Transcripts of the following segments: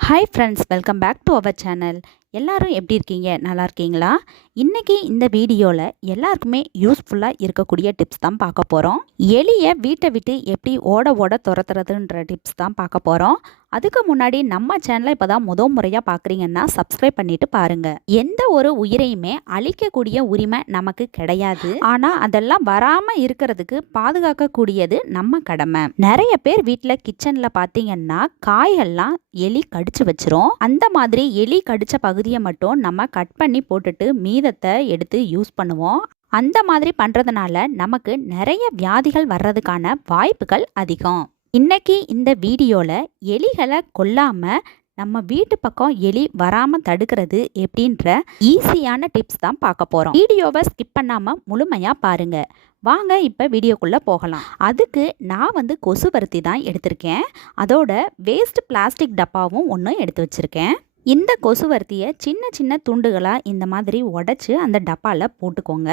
Hi friends welcome back to our channel எல்லோரும் எப்படி இருக்கீங்க? நல்லா இருக்கீங்களா? இன்றைக்கி இந்த வீடியோவில் எல்லாருக்குமே யூஸ்ஃபுல்லாக இருக்கக்கூடிய டிப்ஸ் தான் பார்க்க போகிறோம் எலியை வீட்டை விட்டு எப்படி ஓட ஓட துரத்துறதுன்ற டிப்ஸ் தான் பார்க்க போகிறோம் அதுக்கு முன்னாடி நம்ம சேனலை இப்போ தான் முத முறையாக பார்க்குறீங்கன்னா சப்ஸ்கிரைப் பண்ணிட்டு பாருங்க. எந்த ஒரு உயிரையுமே அழிக்கக்கூடிய உரிமை நமக்கு கிடையாது. ஆனால் அதெல்லாம் வராமல் இருக்கிறதுக்கு பாதுகாக்கக்கூடியது நம்ம கடமை. நிறைய பேர் வீட்டில் கிச்சனில் பார்த்தீங்கன்னா காயெல்லாம் எலி கடிச்சு வச்சிரும். அந்த மாதிரி எலி கடிச்ச பகுதியை மட்டும் நம்ம கட் பண்ணி போட்டுட்டு மீதத்தை எடுத்து யூஸ் பண்ணுவோம். அந்த மாதிரி பண்ணுறதுனால நமக்கு நிறைய வியாதிகள் வர்றதுக்கான வாய்ப்புகள் அதிகம். இன்னைக்கு இந்த வீடியோவில் எலிகளை கொல்லாமல் நம்ம வீட்டு பக்கம் எலி வராமல் தடுக்கிறது எப்படின்ற ஈஸியான டிப்ஸ் தான் பார்க்க போகிறோம் வீடியோவை ஸ்கிப் பண்ணாமல் முழுமையாக பாருங்கள் வாங்க இப்போ வீடியோக்குள்ளே போகலாம். அதுக்கு நான் வந்து கொசுவர்த்தி தான் எடுத்திருக்கேன். அதோட வேஸ்ட் பிளாஸ்டிக் டப்பாவும் ஒன்றும் எடுத்து வச்சுருக்கேன். இந்த கொசுவர்த்தியை சின்ன சின்ன துண்டுகளாக இந்த மாதிரி உடச்சி அந்த டப்பாவில் போட்டுக்கோங்க.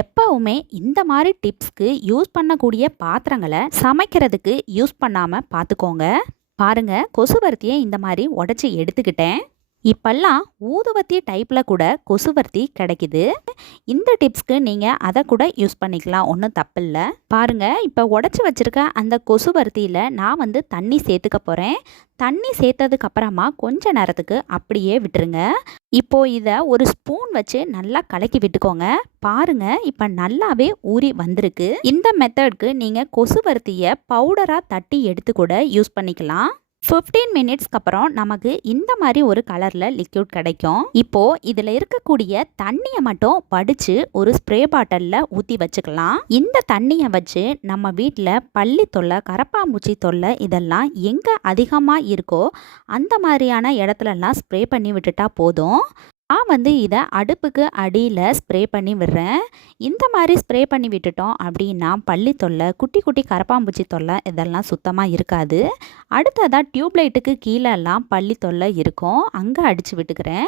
எப்பவுமே இந்த மாதிரி டிப்ஸ்க்கு யூஸ் பண்ணக்கூடிய பாத்திரங்களை சமைக்கிறதுக்கு யூஸ் பண்ணாமல் பார்த்துக்கோங்க பாருங்கள் கொசுவர்த்தியை இந்த மாதிரி உடச்சி எடுத்துக்கிட்டேன். இப்பெல்லாம் ஊதுவத்தி டைப்பில் கூட கொசுவர்த்தி கிடைக்குது. இந்த டிப்ஸ்க்கு நீங்கள் அதை கூட யூஸ் பண்ணிக்கலாம். ஒன்றும் தப்பில்லை. பாருங்கள் இப்போ உடச்சி வச்சுருக்க அந்த கொசுவர்த்தியில் நான் வந்து தண்ணி சேர்த்துக்க போகிறேன் தண்ணி சேர்த்ததுக்கப்புறமா கொஞ்ச நேரத்துக்கு அப்படியே விட்டுருங்க. இப்போ இதை ஒரு ஸ்பூன் வச்சு நல்லா கலக்கி விட்டுக்கோங்க. பாருங்கள் இப்போ நல்லாவே ஊறி வந்திருக்கு. இந்த மெத்தட்க்கு நீங்கள் கொசுவர்த்தியை பவுடராக தட்டி எடுத்து கூட யூஸ் பண்ணிக்கலாம். ஃபிஃப்டீன் மினிட்ஸ்க்கு அப்புறம் நமக்கு இந்த மாதிரி ஒரு கலரில் லிக்யூட் கிடைக்கும். இப்போ இதில் இருக்கக்கூடிய தண்ணியை மட்டும் வடித்து ஒரு ஸ்ப்ரே பாட்டிலில் ஊற்றி வச்சுக்கலாம். இந்த தண்ணியை வச்சு நம்ம வீட்டில் பள்ளி தொல்லை கரப்பாம்பூச்சி தொல்லை இதெல்லாம் எங்கே அதிகமாக இருக்கோ அந்த மாதிரியான இடத்துலலாம் ஸ்ப்ரே பண்ணி விட்டுட்டா போதும். நான் வந்து இதை அடுப்புக்கு அடியில் ஸ்ப்ரே பண்ணி விடுறேன். இந்த மாதிரி ஸ்ப்ரே பண்ணி விட்டுட்டோம் அப்படின்னா பள்ளி தொல்லை குட்டி குட்டி கரப்பாம்பூச்சி தொல்லை இதெல்லாம் சுத்தமாக இருக்காது. அடுத்ததாக டியூப்லைட்டுக்கு கீழெல்லாம் பள்ளி தொல்லை இருக்கும். அங்கே அடித்து விட்டுக்கிறேன்.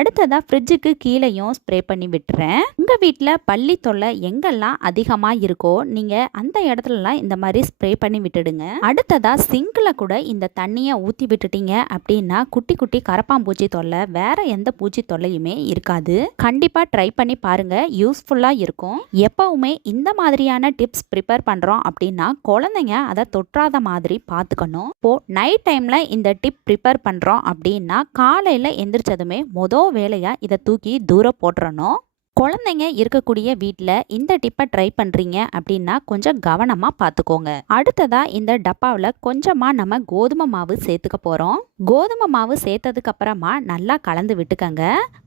அடுத்ததாக ஃப்ரிட்ஜுக்கு கீழேயும் ஸ்ப்ரே பண்ணி விட்டுறேன். உங்கள் வீட்டில் பள்ளி தொல்லை எங்கெல்லாம் அதிகமாக இருக்கோ நீங்கள் அந்த இடத்துலலாம் இந்த மாதிரி ஸ்ப்ரே பண்ணி விட்டுடுங்க. அடுத்ததாக சிங்கில் கூட இந்த தண்ணியை ஊற்றி விட்டுட்டீங்க அப்படின்னா குட்டி குட்டி கரப்பாம்பூச்சி தொல்லை வேறு எந்த பூச்சி தொல்லை தொல்லையுமே இருக்காது. கண்டிப்பாக ட்ரை பண்ணி பாருங்கள் யூஸ்ஃபுல்லாக இருக்கும். எப்போவுமே இந்த மாதிரியான டிப்ஸ் ப்ரிப்பேர் பண்ணுறோம் அப்படின்னா குழந்தைங்க அதை தொற்றாத மாதிரி பார்த்துக்கணும் இப்போது நைட் டைமில் இந்த டிப் ப்ரிப்பேர் பண்ணுறோம் அப்படின்னா காலையில் எந்திரிச்சதுமே மொதல் வேலையாக இதை தூக்கி தூரம் போட்டுறணும். குழந்தைங்க இருக்கக்கூடிய வீட்டில் இந்த டிப்பை ட்ரை பண்ணுறீங்க அப்படின்னா கொஞ்சம் கவனமாக பார்த்துக்கோங்க அடுத்ததாக இந்த டப்பாவில் கொஞ்சமாக நம்ம கோதுமை மாவு சேர்த்துக்க போகிறோம் கோதுமை மாவு சேர்த்ததுக்கு அப்புறமா நல்லா கலந்து விட்டுக்கங்க.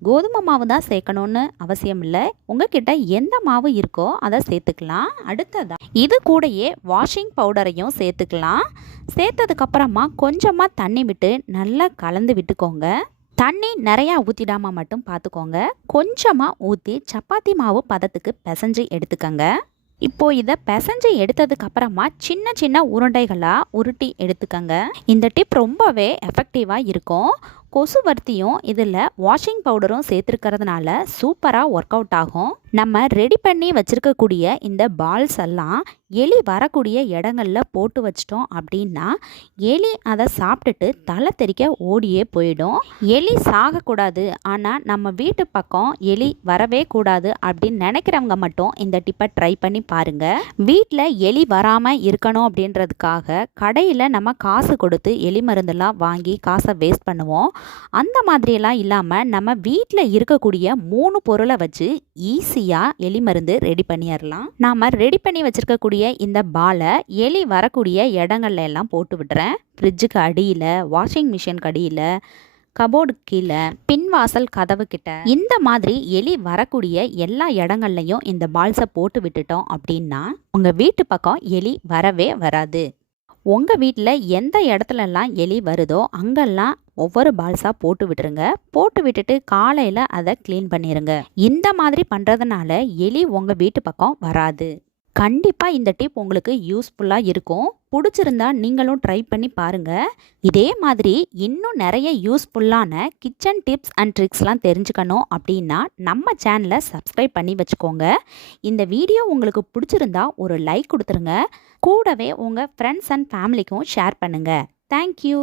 கோதுமை மாவு தான் சேர்க்கணும்னு அவசியம் இல்லை. உங்ககிட்ட எந்த மாவு இருக்கோ அதை சேர்த்துக்கலாம். அடுத்ததாக இது கூடயே வாஷிங் பவுடரையும் சேர்த்துக்கலாம். சேர்த்ததுக்கப்புறமா கொஞ்சமாக தண்ணி விட்டு நல்லா கலந்து விட்டுக்கோங்க. தண்ணி நிறையா ஊற்றிடாமல் மட்டும் பார்த்துக்கோங்க கொஞ்சமாக ஊற்றி சப்பாத்தி மாவு பதத்துக்கு பிசைஞ்சு எடுத்துக்கோங்க. இப்போ இதை பிசைஞ்சு எடுத்ததுக்கு அப்புறமா சின்ன சின்ன உருண்டைகளாக உருட்டி எடுத்துக்கோங்க. இந்த டிப் ரொம்பவே எஃபெக்டிவாக இருக்கும். கொசுவர்த்தியும் இதில் வாஷிங் பவுடரும் சேர்த்துருக்கிறதுனால சூப்பராக ஒர்க் அவுட் ஆகும். நம்ம ரெடி பண்ணி வச்சுருக்கக்கூடிய இந்த பால்ஸ் எல்லாம் எலி வரக்கூடிய இடங்களில் போட்டு வச்சிட்டோம் அப்படின்னா எலி அதை சாப்பிட்டுட்டு தலை தெறிக்க ஓடியே போயிடும். எலி சாகக்கூடாது ஆனால் நம்ம வீட்டு பக்கம் எலி வரவே கூடாது அப்படின்னு நினைக்கிறவங்க மட்டும் இந்த டிப்பை ட்ரை பண்ணி பாருங்கள் வீட்டில் எலி வராமல் இருக்கணும் அப்படின்றதுக்காக கடையில் நம்ம காசு கொடுத்து எலி மருந்தெல்லாம் வாங்கி காசை வேஸ்ட் பண்ணுவோம். அந்த மாதிரியெல்லாம் இல்லாமல் நம்ம வீட்டில் இருக்கக்கூடிய மூணு பொருளை வச்சு ஈஸியாக எலி மருந்து ரெடி பண்ணிடலாம் நாம் ரெடி பண்ணி வச்சுருக்கக்கூடிய இந்த பாலை எலி வரக்கூடிய இடங்கள்ல எல்லாம் போட்டு விடுறேன். ஃப்ரிட்ஜுக்கு அடியில் வாஷிங் மிஷினுக்கு அடியில் கபோர்டு கீழே பின்வாசல் கதவு கிட்ட. இந்த மாதிரி எலி வரக்கூடிய எல்லா இடங்கள்லையும் இந்த பால்ஸை போட்டு விட்டுட்டோம் அப்படின்னா உங்கள் வீட்டு பக்கம் எலி வரவே வராது. உங்கள் வீட்டில் எந்த இடத்துலலாம் எலி வருதோ அங்கெல்லாம் ஒவ்வொரு பால்ஸாக போட்டு விட்டுருங்க. போட்டு விட்டுட்டு காலையில் அதை க்ளீன் பண்ணிடுங்க இந்த மாதிரி பண்ணுறதுனால எலி உங்கள் வீட்டு பக்கம் வராது. கண்டிப்பாக இந்த டிப் உங்களுக்கு யூஸ்ஃபுல்லாக இருக்கும். பிடிச்சிருந்தா நீங்களும் ட்ரை பண்ணி பாருங்கள் இதே மாதிரி இன்னும் நிறைய யூஸ்ஃபுல்லான கிச்சன் டிப்ஸ் அண்ட் ட்ரிக்ஸ்லாம் தெரிஞ்சுக்கணும் அப்படின்னா நம்ம சேனலை சப்ஸ்கிரைப் பண்ணி வச்சுக்கோங்க. இந்த வீடியோ உங்களுக்கு பிடிச்சிருந்தா ஒரு லைக் கொடுத்துருங்க. கூடவே உங்கள் ஃப்ரெண்ட்ஸ் அண்ட் ஃபேமிலிக்கும் ஷேர் பண்ணுங்கள் தேங்க்யூ